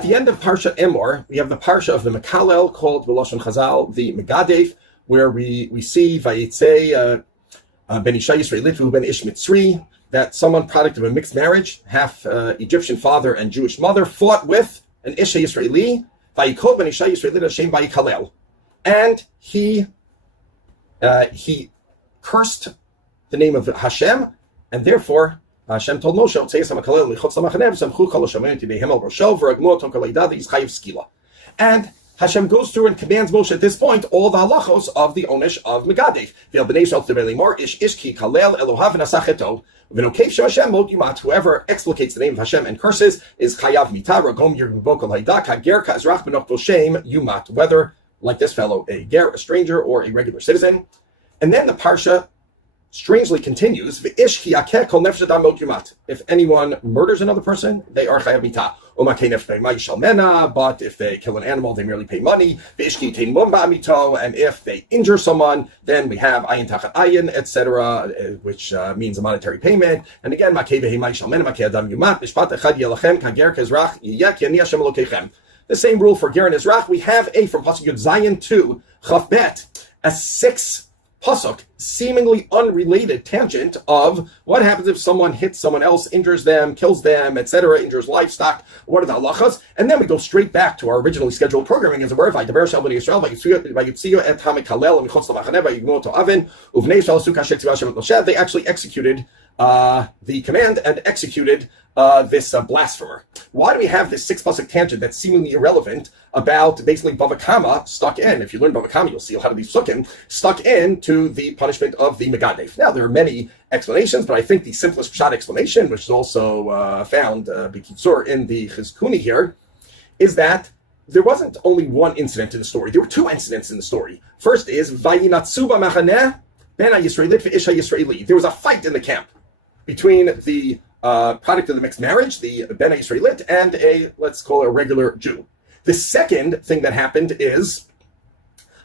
At the end of Parashat Emor, we have the Parsha of the Hamekalel, called B'Lashon Chazal, the Megadef, where we see Vayetze Ben Isha Yisraelit V'hu Ben Ish Mitzri, that someone product of a mixed marriage, half Egyptian father and Jewish mother, fought with an Isha Yisraeli, Vayikol Ben Isha Yisraelit Hashem Hamekalel, and he cursed the name of Hashem, and therefore Hashem told Moshe, and Hashem goes through and commands Moshe at this point all the halachos of the Onesh of Megadef. Whoever explicates the name of Hashem and curses is chayav mita, ragom yirvokal haydak, hager ka'ezrach b'nokto shem yumat, whether, like this fellow, a ger, a stranger, or a regular citizen. And then the Parsha strangely continues, if anyone murders another person, they are chayav mita. But if they kill an animal, they merely pay money. And if they injure someone, then we have ayin tachat ayin, etc., which means a monetary payment. And again, the same rule for ger and ezrach. We have from Pasuk Yud Zayin to Chaf Bet, a 6 pasuk, seemingly unrelated tangent of what happens if someone hits someone else, injures them, kills them, etc., injures livestock. What are the halachas? And then we go straight back to our originally scheduled programming, as it were. They actually executed the command and executed this blasphemer. Why do we have this 6 pasuk tangent that's seemingly irrelevant about basically Bava Kama stuck in? If you learn Bava Kama, you'll see a lot of these psukim stuck into the punishment of the Megadef. Now, there are many explanations, but I think the simplest pshat explanation, which is also found b'kitzur in the Chizkuni here, is that there wasn't only one incident in the story. There were 2 incidents in the story. First is Vayinatzu b'machaneh ben ha-Yisraelit v'isha Yisraeli. There was a fight in the camp between the product of the mixed marriage, the Ben Yisraelit, and let's call it a regular Jew. The second thing that happened is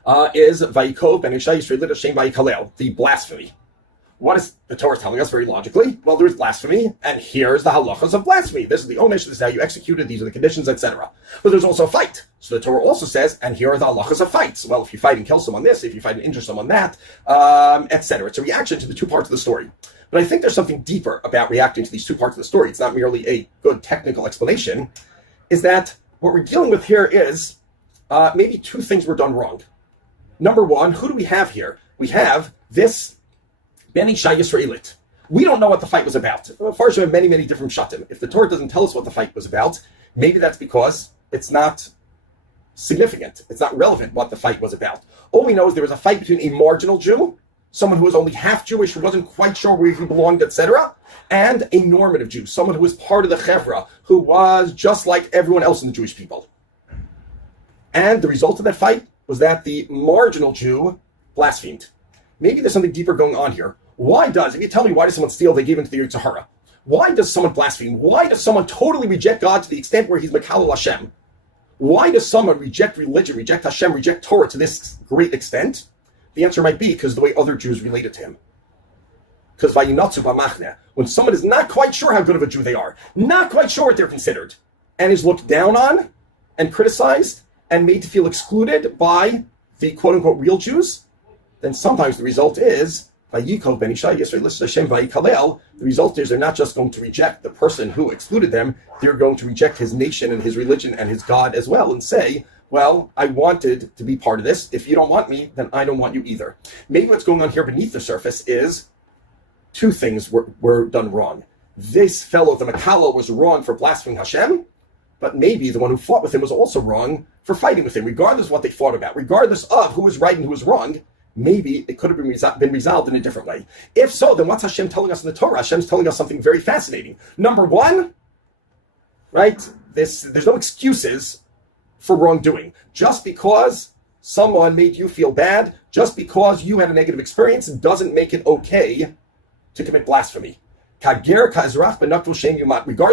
Vayikol Ben Isha Yisraelit Hashem Hamekalel, the blasphemy. What is the Torah telling us very logically? Well, there's blasphemy, and here's the halachas of blasphemy. This is the onesh, this is how you execute it, these are the conditions, etc. But there's also a fight. So the Torah also says, and here are the halachas of fights. Well, if you fight and kill someone this, if you fight and injure someone that, etc. It's a reaction to the 2 parts of the story. But I think there's something deeper about reacting to these 2 parts of the story. It's not merely a good technical explanation. Is that what we're dealing with here is maybe 2 things were done wrong. Number 1, who do we have here? We have this Ben Isha Yisraelit. We don't know what the fight was about. First, we have many, many different shatim. If the Torah doesn't tell us what the fight was about, maybe that's because it's not significant. It's not relevant what the fight was about. All we know is there was a fight between a marginal Jew, someone who was only half Jewish, who wasn't quite sure where he belonged, etc., and a normative Jew, someone who was part of the chevra, who was just like everyone else in the Jewish people. And the result of that fight was that the marginal Jew blasphemed. Maybe there's something deeper going on here. If you tell me why does someone steal, they gave into the Yitzhahara. Why does someone blaspheme? Why does someone totally reject God to the extent where he's Mekalel Hashem? Why does someone reject religion, reject Hashem, reject Torah to this great extent? The answer might be because the way other Jews related to him. Because Vayinatzu b'machaneh, when someone is not quite sure how good of a Jew they are, not quite sure what they're considered, and is looked down on and criticized and made to feel excluded by the quote-unquote real Jews, then sometimes the result is Vayikol Ben Isha Yisraelit Hashem Hamekalel. The result is they're not just going to reject the person who excluded them, they're going to reject his nation and his religion and his God as well and say, well, I wanted to be part of this. If you don't want me, then I don't want you either. Maybe what's going on here beneath the surface is 2 things were done wrong. This fellow, the Hamekalel, was wrong for blaspheming Hashem, but maybe the one who fought with him was also wrong for fighting with him, regardless of what they fought about, regardless of who was right and who was wrong. Maybe it could have been resolved in a different way. If so, then what's Hashem telling us in the Torah? Hashem's telling us something very fascinating. Number 1, right? There's no excuses for wrongdoing. Just because someone made you feel bad, just because you had a negative experience, doesn't make it okay to commit blasphemy. Regardless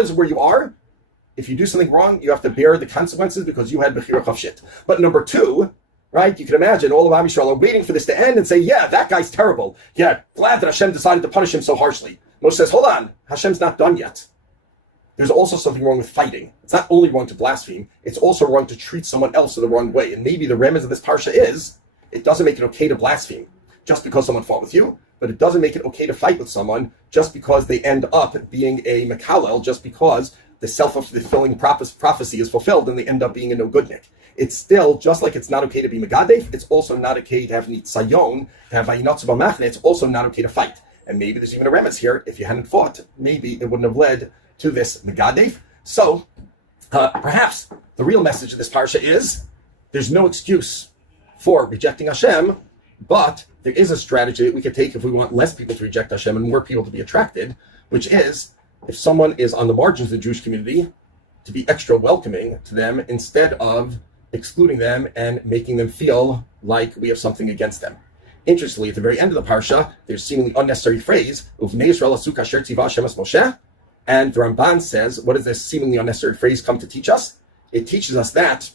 of where you are, if you do something wrong, you have to bear the consequences because you had bechira chafshit. But number 2, right, you can imagine all of Am Yisrael are waiting for this to end and say, yeah, that guy's terrible. Yeah, glad that Hashem decided to punish him so harshly. Moshe says, hold on, Hashem's not done yet. there's also something wrong with fighting. It's not only wrong to blaspheme, it's also wrong to treat someone else in the wrong way. And maybe the remez of this parsha is, it doesn't make it okay to blaspheme just because someone fought with you, but it doesn't make it okay to fight with someone just because they end up being a Hamekalel, just because the self-fulfilling prophecy is fulfilled and they end up being a no-goodnik. It's still, just like it's not okay to be megadef, it's also not okay to have nitzayon, to have vayinatzu b'machne, it's also not okay to fight. And maybe there's even a remez here, if you hadn't fought, maybe it wouldn't have led to this megadef. So, perhaps the real message of this parsha is, there's no excuse for rejecting Hashem, but there is a strategy that we could take if we want less people to reject Hashem and more people to be attracted, which is, if someone is on the margins of the Jewish community, to be extra welcoming to them instead of excluding them and making them feel like we have something against them. Interestingly, at the very end of the parsha, there's seemingly unnecessary phrase, Uvnei Yisrael asu kasher tzivah Hashem es Moshe, and the Ramban says, what does this seemingly unnecessary phrase come to teach us? It teaches us that,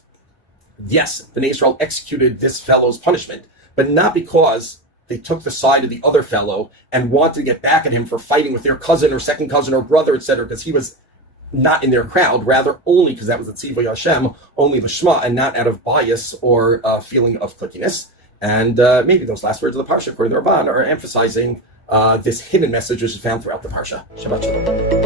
yes, Bnei Yisrael executed this fellow's punishment, but not because they took the side of the other fellow and wanted to get back at him for fighting with their cousin or second cousin or brother, etc., because he was not in their crowd, rather only because that was the Tzivah Hashem, only the Shema, and not out of bias or feeling of clickiness. And maybe those last words of the Parsha, according to the Rabban, are emphasizing this hidden message which is found throughout the Parsha. Shabbat Shalom.